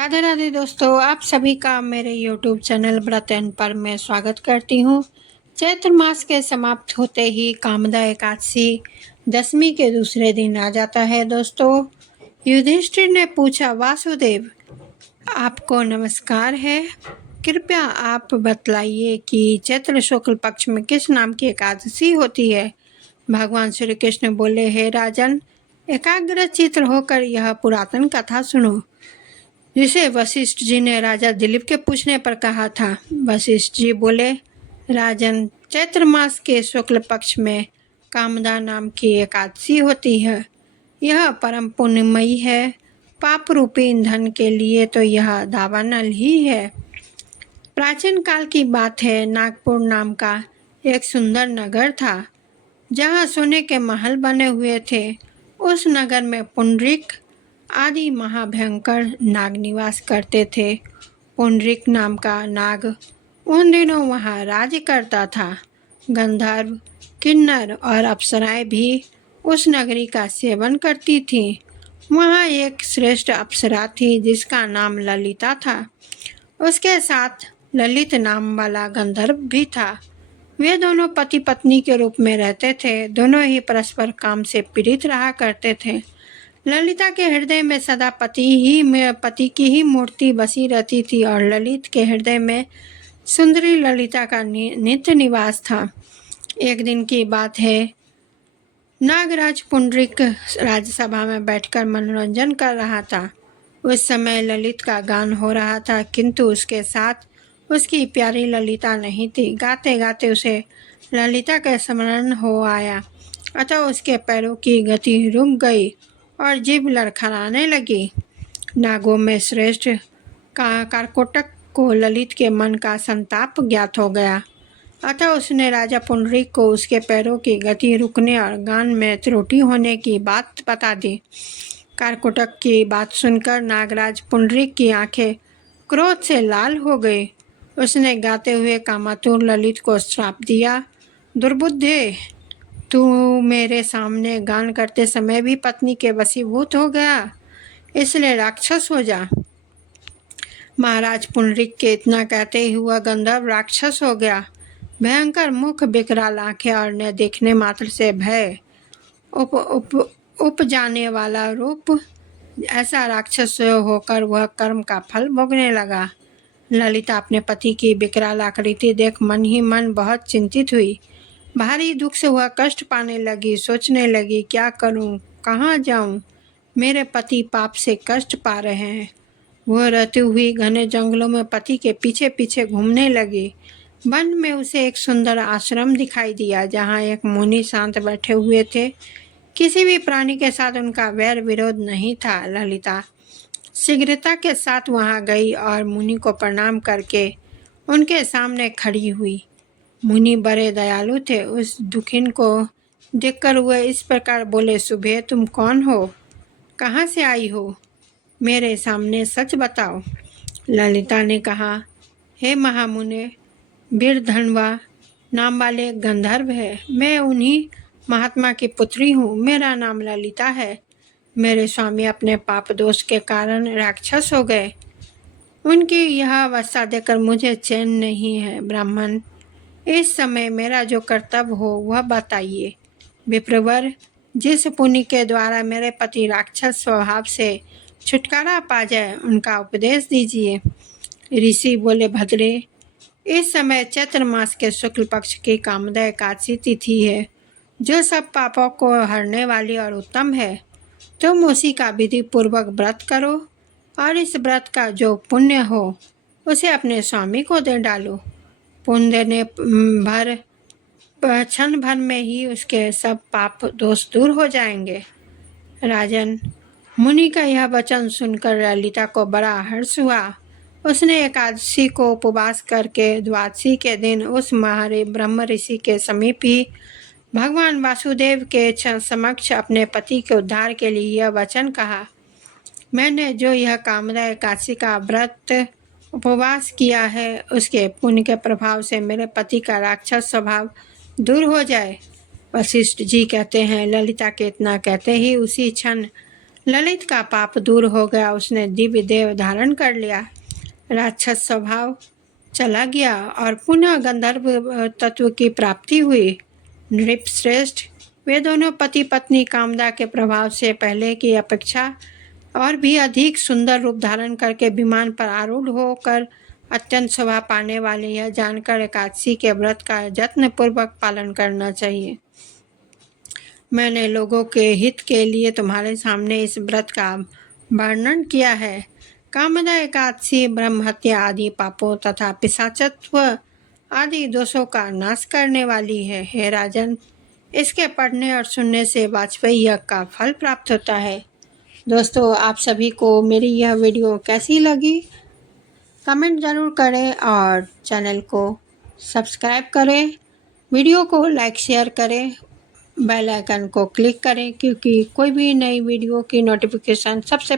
राधे राधे दोस्तों, आप सभी का मेरे YouTube चैनल व्रत एंड पर मैं स्वागत करती हूँ। चैत्र मास के समाप्त होते ही कामदा एकादशी दशमी के दूसरे दिन आ जाता है। दोस्तों, युधिष्ठिर ने पूछा, वासुदेव आपको नमस्कार है, कृपया आप बतलाइए कि चैत्र शुक्ल पक्ष में किस नाम की एकादशी होती है। भगवान श्री कृष्ण बोले, हे राजन, एकाग्र चित्र होकर यह पुरातन कथा सुनो, जिसे वशिष्ठ जी ने राजा दिलीप के पूछने पर कहा था। वशिष्ठ जी बोले, राजन, चैत्र मास के शुक्ल पक्ष में कामदा नाम की एकादशी होती है। यह परम पुण्यमयी है। पाप रूपी ईंधन के लिए तो यह दावानल ही है। प्राचीन काल की बात है, नागपुर नाम का एक सुंदर नगर था, जहाँ सोने के महल बने हुए थे। उस नगर में पुंडरीक आदि महाभयंकर नाग निवास करते थे। पुंडरीक नाम का नाग उन दिनों वहाँ राज्य करता था। गंधर्व, किन्नर और अप्सराएं भी उस नगरी का सेवन करती थी। वहाँ एक श्रेष्ठ अप्सरा थी जिसका नाम ललिता था। उसके साथ ललित नाम वाला गंधर्व भी था। वे दोनों पति पत्नी के रूप में रहते थे। दोनों ही परस्पर काम से पीड़ित रहा करते थे। ललिता के हृदय में सदा पति की ही मूर्ति बसी रहती थी और ललित के हृदय में सुंदरी ललिता का नित्य निवास था। एक दिन की बात है, नागराज पुंडरीक राज्यसभा में बैठकर मनोरंजन कर रहा था। उस समय ललित का गान हो रहा था, किंतु उसके साथ उसकी प्यारी ललिता नहीं थी। गाते गाते उसे ललिता का स्मरण हो आया, अतः उसके पैरों की गति रुक गई और जीभ लड़खड़ाने लगी। नागों में श्रेष्ठ कारकोटक को ललित के मन का संताप ज्ञात हो गया, अतः उसने राजा पुंडरीक को उसके पैरों की गति रुकने और गान में त्रुटि होने की बात बता दी। कारकोटक की बात सुनकर नागराज पुंडरीक की आंखें क्रोध से लाल हो गई। उसने गाते हुए कामातुर ललित को श्राप दिया, दुर्बुद्धे, तू मेरे सामने गान करते समय भी पत्नी के वशीभूत हो गया, इसलिए राक्षस हो जा। महाराज पुंडरीक के इतना कहते ही हुआ गंधर्व राक्षस हो गया। भयंकर मुख, विकराल आंखें और न देखने मात्र से भय उपजाने वाला रूप, ऐसा राक्षस होकर वह कर्म का फल भोगने लगा। ललिता अपने पति की विकराल आकृति देख मन ही मन बहुत चिंतित हुई। भारी दुख से वह कष्ट पाने लगी। सोचने लगी, क्या करूं, कहाँ जाऊं, मेरे पति पाप से कष्ट पा रहे हैं। वह रहती हुई घने जंगलों में पति के पीछे पीछे घूमने लगी। वन में उसे एक सुंदर आश्रम दिखाई दिया, जहाँ एक मुनि शांत बैठे हुए थे। किसी भी प्राणी के साथ उनका वैर विरोध नहीं था। ललिता शीघ्रता के साथ वहां गई और मुनि को प्रणाम करके उनके सामने खड़ी हुई। मुनि बड़े दयालु थे। उस दुखिन को देखकर वह इस प्रकार बोले, सुबह, तुम कौन हो, कहाँ से आई हो, मेरे सामने सच बताओ। ललिता ने कहा, हे महामुने, वीरधनवा नाम वाले गंधर्व है। मैं उन्हीं महात्मा की पुत्री हूँ। मेरा नाम ललिता है। मेरे स्वामी अपने पाप दोष के कारण राक्षस हो गए। उनकी यह अवस्था देखकर मुझे चैन नहीं है। ब्राह्मण, इस समय मेरा जो कर्तव्य हो वह बताइए। विप्रवर, जिस पुण्य के द्वारा मेरे पति राक्षस स्वभाव से छुटकारा पा जाए, उनका उपदेश दीजिए। ऋषि बोले, भद्रे, इस समय चैत्र मास के शुक्ल पक्ष की कामदा एकादशी तिथि है, जो सब पापों को हरने वाली और उत्तम है। तुम उसी का विधि पूर्वक व्रत करो और इस व्रत का जो पुण्य हो उसे अपने स्वामी को दे डालो। पुण्य देने भर क्षण भर में ही उसके सब पाप दोष दूर हो जाएंगे। राजन, मुनि का यह वचन सुनकर ललिता को बड़ा हर्ष हुआ। उसने एकादशी को उपवास करके द्वादशी के दिन उस महारे ब्रह्म ऋषि के समीप ही भगवान वासुदेव के समक्ष अपने पति के उद्धार के लिए यह वचन कहा, मैंने जो यह कामदा एकादशी का व्रत उपवास किया है, उसके पुण्य के प्रभाव से मेरे पति का राक्षस स्वभाव दूर हो जाए। वशिष्ठ जी कहते हैं, ललिता के इतना कहते ही उसी क्षण ललित का पाप दूर हो गया, उसने दिव्य देह धारण कर लिया। राक्षस स्वभाव चला गया और पुनः गंधर्व तत्व की प्राप्ति हुई। नृपश्रेष्ठ, वे दोनों पति पत्नी कामदा के प्रभाव से पहले की अपेक्षा और भी अधिक सुंदर रूप धारण करके विमान पर आरूढ़ होकर अत्यंत शोभा पाने वाले, यह जानकर एकादशी के व्रत का यत्नपूर्वक पालन करना चाहिए। मैंने लोगों के हित के लिए तुम्हारे सामने इस व्रत का वर्णन किया है। कामदा एकादशी ब्रह्म हत्या आदि पापों तथा पिशाचत्व आदि दोषों का नाश करने वाली है। हे राजन, इसके पढ़ने और सुनने से वाजपेयी यज्ञ का फल प्राप्त होता है। दोस्तों, आप सभी को मेरी यह वीडियो कैसी लगी कमेंट ज़रूर करें और चैनल को सब्सक्राइब करें। वीडियो को लाइक शेयर करें, बेल आइकन को क्लिक करें, क्योंकि कोई भी नई वीडियो की नोटिफिकेशन सबसे